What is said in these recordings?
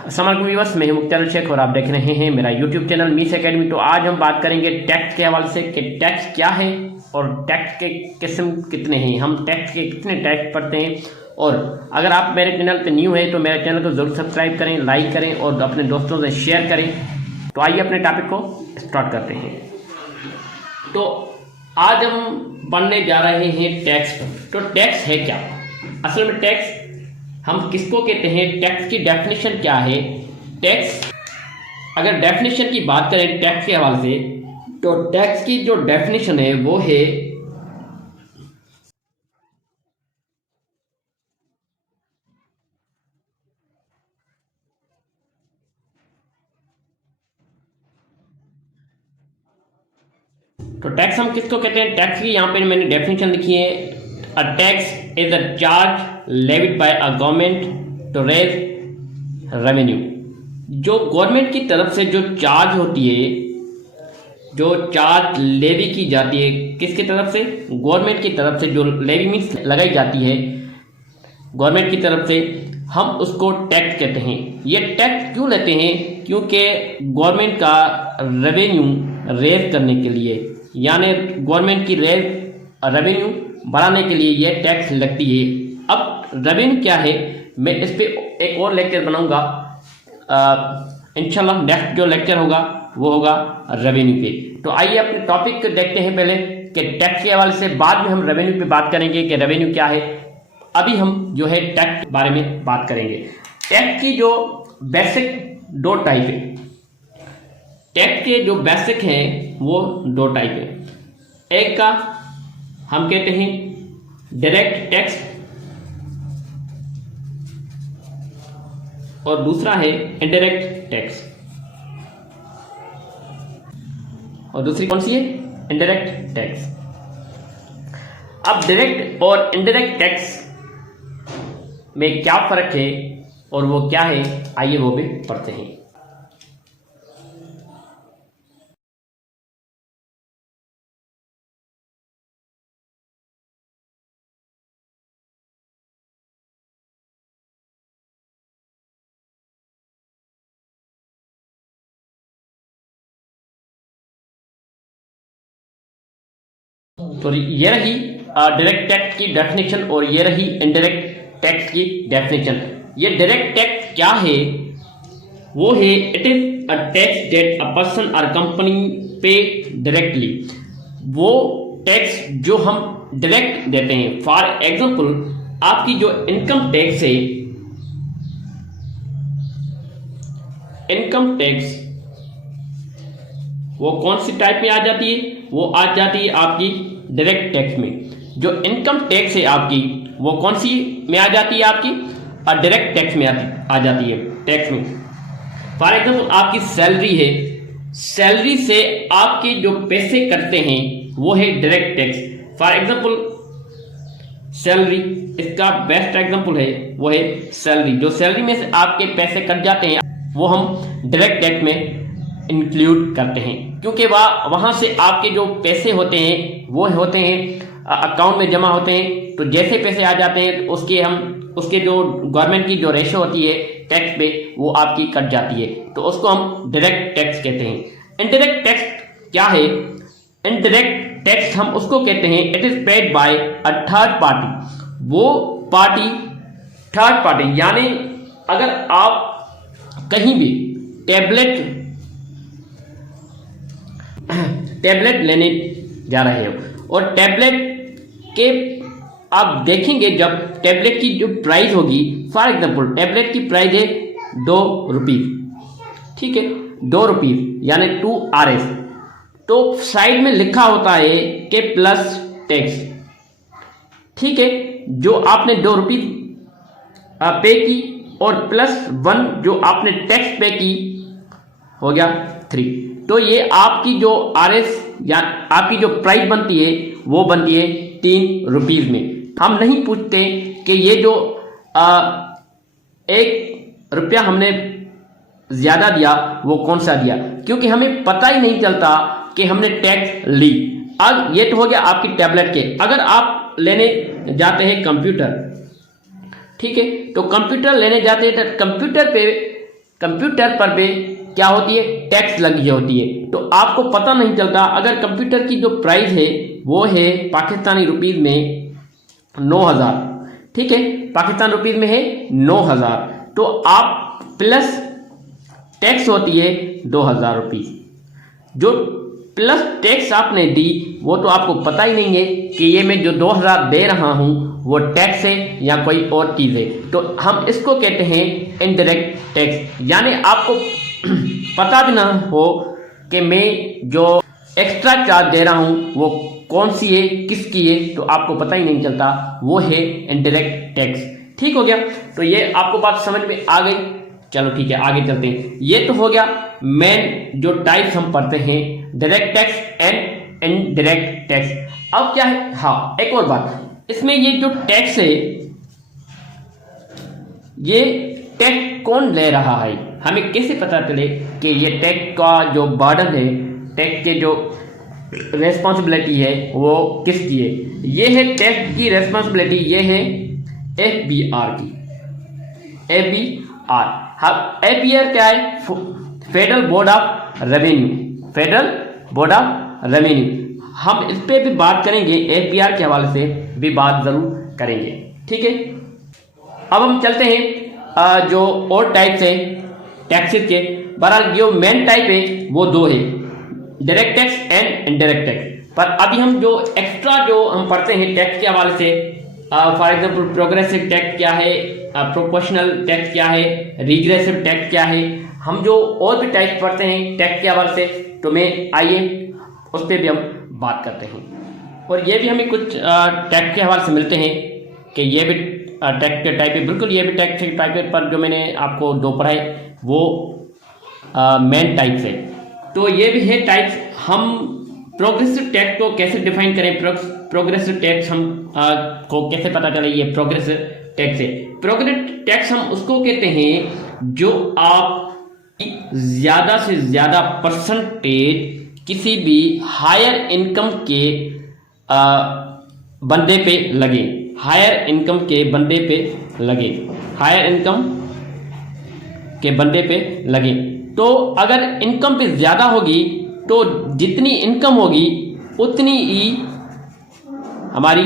अस्सलाम व्यूअर्स, मैं मुख्तार शेख और आप देख रहे हैं मेरा यूट्यूब चैनल मीस एकेडमी। तो आज हम बात करेंगे टैक्स के हवाले से कि टैक्स क्या है और टैक्स के किस्म कितने हैं, हम टैक्स के कितने टैक्स पढ़ते हैं। और अगर आप मेरे चैनल पर न्यू हैं तो मेरे चैनल को ज़रूर सब्सक्राइब करें, लाइक करें और अपने दोस्तों से शेयर करें। तो आइए अपने टॉपिक को स्टार्ट करते हैं। तो आज हम पढ़ने जा रहे हैं टैक्स पर। तो टैक्स है क्या? असल में टैक्स हम किसको कहते हैं, टैक्स की डेफिनेशन क्या है। टैक्स, अगर डेफिनेशन की बात करें टैक्स के हवाले से, तो टैक्स की जो डेफिनेशन है वो है तो टैक्स हम किसको कहते हैं, टैक्स की यहाँ पे मैंने डेफिनेशन लिखी है। A tax is a charge levied by a government to raise revenue. जो गवर्नमेंट की तरफ से जो चार्ज होती है, जो चार्ज लेवी की जाती है, किसकी तरफ से? गवर्नमेंट की तरफ से जो लेवी मीन्स लगाई जाती है गवर्नमेंट की तरफ से, हम उसको टैक्स कहते हैं। ये टैक्स क्यों लेते हैं? क्योंकि गवर्नमेंट का रेवेन्यू रेज करने के लिए, यानी गवर्नमेंट की रेवेन्यू बढ़ाने के लिए ये टैक्स लगती है। अब रेवेन्यू क्या है, मैं इस पे एक और लेक्चर बनाऊंगा इंशाल्लाह। नेक्स्ट जो लेक्चर होगा वो होगा रेवेन्यू पे। तो आइए अपने टॉपिक को देखते हैं पहले कि टैक्स के हवाले से, बाद में हम रेवेन्यू पे बात करेंगे कि रेवेन्यू क्या है। अभी हम जो है टैक्स के बारे में बात करेंगे। टैक्स की जो बेसिक दो टाइप है, टैक्स के जो बेसिक हैं वो दो टाइप है। एक का हम कहते हैं डायरेक्ट टैक्स और दूसरा है इनडायरेक्ट टैक्स। और दूसरी कौन सी है? Indirect tax. अब डायरेक्ट और इनडायरेक्ट टैक्स में क्या फर्क है और वो क्या है, आइए वो भी पढ़ते हैं। तो ये रही डायरेक्ट टैक्स की डेफिनेशन और ये रही इनडायरेक्ट टैक्स की डेफिनेशन। ये डायरेक्ट टैक्स क्या है? वो है it is a tax that a person और कंपनी पे डायरेक्टली। वो टैक्स जो हम डायरेक्ट देते हैं। फॉर एग्जांपल, आपकी जो इनकम टैक्स है, इनकम टैक्स वो कौन सी टाइप में आ जाती है? वो आ जाती है आपकी डायरेक्ट टैक्स में। जो इनकम टैक्स है आपकी, वो कौन सी में आ जाती है? आपकी डायरेक्ट टैक्स में आ जाती है, टैक्स में। फॉर एग्जांपल, आपकी सैलरी है, सैलरी से आपके जो पैसे कटते हैं वो है direct tax. For example salary, इसका बेस्ट एग्जांपल है वो है सैलरी। जो सैलरी में से आपके पैसे कट जाते हैं वो हम डायरेक्ट टैक्स में इंक्लूड करते हैं, क्योंकि वहां से आपके जो पैसे होते हैं वो होते हैं अकाउंट में जमा होते हैं। तो जैसे पैसे आ जाते हैं उसके जो गवर्नमेंट की जो रेशो होती है टैक्स पे, वो आपकी कट जाती है। तो उसको हम डायरेक्ट टैक्स कहते हैं। इनडायरेक्ट टैक्स क्या है? इनडायरेक्ट टैक्स हम उसको कहते हैं it is paid by a third party. वो पार्टी थर्ड पार्टी, यानी अगर आप कहीं भी टैबलेट लेने जा रहे हो और टैबलेट के आप देखेंगे, जब टैबलेट की जो प्राइस होगी, फॉर एग्जांपल टैबलेट की प्राइस है 2 रुपीज़, ठीक है, 2 रुपीज़ यानी 2 RS। तो साइड में लिखा होता है कि प्लस टैक्स, ठीक है। जो आपने 2 रुपीज़ पे की और प्लस 1 जो आपने टैक्स पे की, हो गया 3। तो ये आपकी जो RS या आपकी जो प्राइस बनती है वो बनती है 3 रुपीज़ में। हम नहीं पूछते कि ये जो 1 रुपया हमने ज़्यादा दिया वो कौन सा दिया, क्योंकि हमें पता ही नहीं चलता कि हमने टैक्स ली। अब ये तो हो गया आपकी टैबलेट के। अगर आप लेने जाते हैं कंप्यूटर, ठीक है, तो कंप्यूटर लेने जाते हैं तो कंप्यूटर पे कंप्यूटर पर भी क्या होती है, टैक्स लगी होती है। तो आपको पता नहीं चलता, अगर कंप्यूटर की जो प्राइस है वो है पाकिस्तानी रुपीज में 9,000, ठीक है, पाकिस्तान रुपीज में है 9,000, तो आप प्लस टैक्स होती है 2,000 रुपीज। जो प्लस टैक्स आपने दी वो तो आपको पता ही नहीं है कि ये मैं जो 2,000 दे रहा हूं वो टैक्स है या कोई और चीज है। तो हम इसको कहते हैं इनडायरेक्ट टैक्स, यानी आपको पता भी ना हो कि मैं जो एक्स्ट्रा चार्ज दे रहा हूं वो कौन सी है, किसकी है, तो आपको पता ही नहीं चलता, वो है इनडायरेक्ट टैक्स। ठीक हो गया, तो ये आपको बात समझ में आ गई। चलो ठीक है, आगे चलते हैं। ये तो हो गया मेन जो टाइप्स हम पढ़ते हैं, direct tax and indirect tax. अब क्या है, हाँ एक और बात, इसमें ये जो टैक्स है ये टैक्स कौन ले रहा है, हमें कैसे पता चले कि ये टैक्स का जो बर्डन है, टैक्स के जो रेस्पॉन्सिबिलिटी है वो किसकी है। ये है टैक्स की रेस्पॉन्सिबिलिटी, ये है FBR की, FBR। हाँ, FBR क्या है, federal board of revenue, federal board of revenue. हम इस पे भी बात करेंगे, FBR के हवाले से भी बात जरूर करेंगे, ठीक है। अब हम चलते हैं जो और टाइप्स है टैक्सेस के। बहरहाल जो मेन टाइप है वो दो है, direct tax and indirect tax. पर अभी हम जो एक्स्ट्रा जो हम पढ़ते हैं टैक्स के हवाले से, फॉर एग्जांपल प्रोग्रेसिव टैक्स क्या है, प्रोपोर्शनल टैक्स क्या है, रिग्रेसिव टैक्स क्या है, हम जो और भी टैक्स पढ़ते हैं टैक्स के हवाले से, तो मैं आइए उस पर भी हम बात करते हैं। और ये भी हमें कुछ टैक्स के हवाले से मिलते हैं कि ये भी टैक्स के टाइप है, बिल्कुल ये भी टैक्स के टाइप है, पर जो मैंने आपको दो पढ़ाए वो मेन टाइप्स है। तो ये भी है टाइप्स। हम प्रोग्रेसिव टैक्स को कैसे डिफाइन करें, प्रोग्रेसिव टैक्स हम को कैसे पता चले ये प्रोग्रेसिव टैक्स है। प्रोग्रेसिव टैक्स हम उसको कहते हैं जो आप ज्यादा से ज्यादा परसेंटेज किसी भी हायर इनकम के बंदे पे लगे, हायर इनकम के बंदे पे लगे, हायर इनकम के बंदे पे लगे। तो अगर इनकम पे ज्यादा होगी तो जितनी इनकम होगी उतनी ही हमारी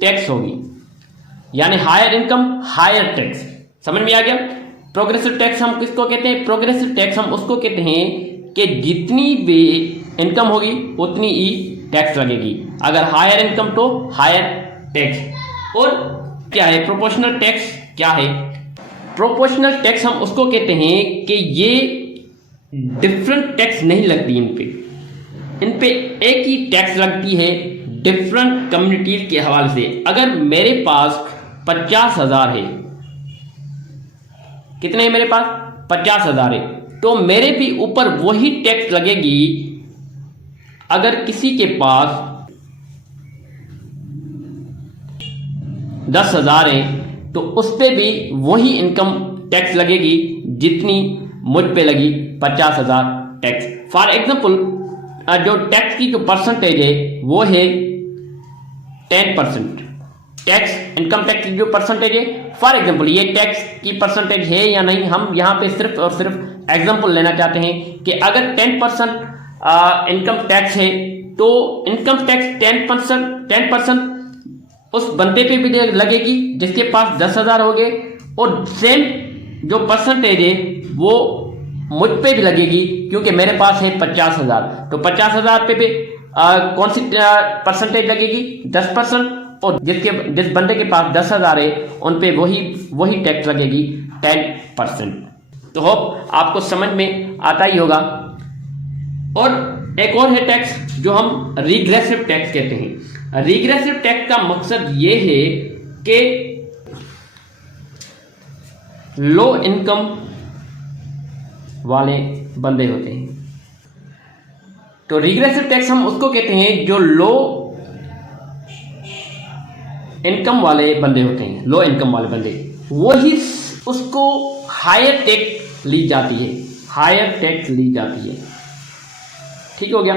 टैक्स होगी, यानी हायर इनकम हायर टैक्स। समझ में आ गया। प्रोग्रेसिव टैक्स हम किसको कहते हैं, प्रोग्रेसिव टैक्स हम उसको कहते हैं कि जितनी भी इनकम होगी उतनी ही टैक्स लगेगी, अगर हायर इनकम तो हायर टैक्स। और क्या है प्रोपोर्शनल टैक्स, क्या है प्रोपोर्शनल टैक्स हम उसको कहते हैं कि ये डिफरेंट टैक्स नहीं लगती इन पे एक ही टैक्स लगती है डिफरेंट कम्युनिटीज के हवाले से। अगर मेरे पास 50,000 है, कितने है मेरे पास 50,000 है, तो मेरे भी ऊपर वही टैक्स लगेगी। अगर किसी के पास 10,000 है तो उस पर भी वही इनकम टैक्स लगेगी जितनी मुझ पे लगी 50,000 टैक्स। फॉर एग्जाम्पल जो टैक्स की जो परसेंटेज है वो है 10%। टैक्स इनकम टैक्स की जो परसेंटेज है, फॉर एग्जाम्पल ये टैक्स की परसेंटेज है या नहीं, हम यहाँ पे सिर्फ और सिर्फ एग्जाम्पल लेना चाहते हैं कि अगर 10% इनकम टैक्स है तो इनकम टैक्स 10% उस बंदे पे भी लगेगी जिसके पास 10,000 हो गए, और सेम जो परसेंटेज है वो मुझ पे भी लगेगी क्योंकि मेरे पास है 50,000। तो 50,000 पे भी कौन सी परसेंटेज लगेगी 10%, और जिस बंदे के पास 10,000 है उन पे वही टैक्स लगेगी 10%। तो होप आपको समझ में आता ही होगा। और एक और है टैक्स जो हम रिग्रेसिव टैक्स कहते हैं। रिग्रेसिव टैक्स का मकसद ये है कि लो इनकम वाले बंदे होते हैं, तो रिग्रेसिव टैक्स हम उसको कहते हैं जो लो इनकम वाले बंदे होते हैं, लो इनकम वाले बंदे, वही उसको हायर टैक्स ली जाती है, हायर टैक्स ली जाती है। ठीक हो गया।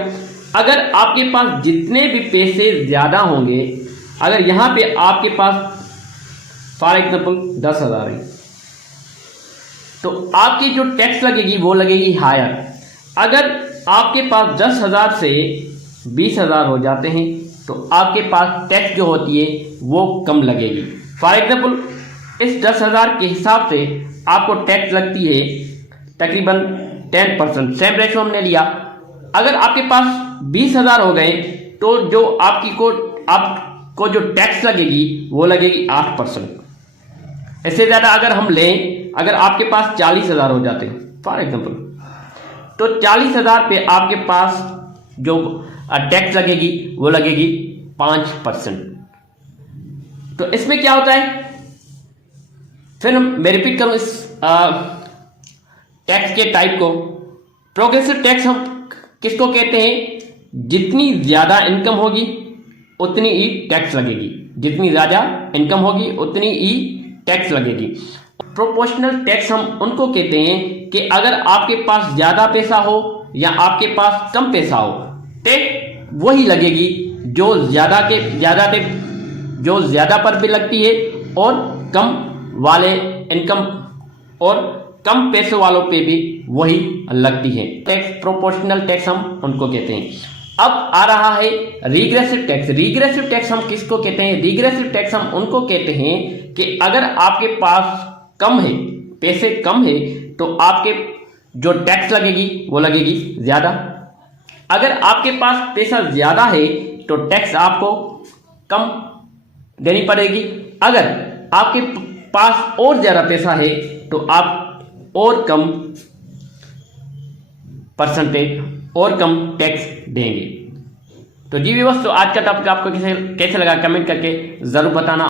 अगर आपके पास जितने भी पैसे ज्यादा होंगे, अगर यहां पे आपके पास फॉर एग्जाम्पल 10,000 है, तो आपकी जो टैक्स लगेगी वो लगेगी हायर। अगर आपके पास 10,000 से 20,000 हो जाते हैं तो आपके पास टैक्स जो होती है वो कम लगेगी। फॉर एग्जाम्पल इस 10,000 के हिसाब से आपको टैक्स लगती है तकरीबन 10%, सेम रेशो हमने लिया। अगर आपके पास 20,000 हो गए तो जो आपको जो टैक्स लगेगी वो लगेगी 8%। इससे ज़्यादा अगर हम लें, अगर आपके पास 40,000 हो जाते हैं फॉर एग्जाम्पल, तो 40,000 पे आपके पास जो टैक्स लगेगी वो लगेगी 5%। तो इसमें क्या होता है, फिर मैं रिपीट करूं इस टैक्स के टाइप को। प्रोग्रेसिव टैक्स हम किसको कहते हैं, जितनी ज्यादा इनकम होगी उतनी ही टैक्स लगेगी, जितनी ज्यादा इनकम होगी उतनी ही टैक्स लगेगी। प्रोपोर्शनल टैक्स हम उनको कहते हैं कि अगर आपके पास ज्यादा पैसा हो या आपके पास कम पैसा हो, टैक्स वही लगेगी जो ज्यादा पर भी लगती है और कम वाले इनकम और कम पैसे वालों पे भी वही लगती है। टैक्स प्रोपोर्शनल टैक्स हम उनको कहते हैं। अब आ रहा है रिग्रेसिव टैक्स। रिग्रेसिव टैक्स हम किसको कहते हैं, रिग्रेसिव टैक्स हम उनको कहते हैं कि अगर आपके पास कम है, पैसे कम है, तो आपके जो टैक्स लगेगी वो लगेगी ज्यादा। अगर आपके पास पैसा ज्यादा है तो टैक्स आपको कम देनी पड़ेगी। अगर आपके पास और ज्यादा पैसा है तो आप और कम परसेंटेज और कम टैक्स देंगे। तो जी व्यूअर्स, तो आज का टॉपिक आपको कैसे लगा कमेंट करके जरूर बताना।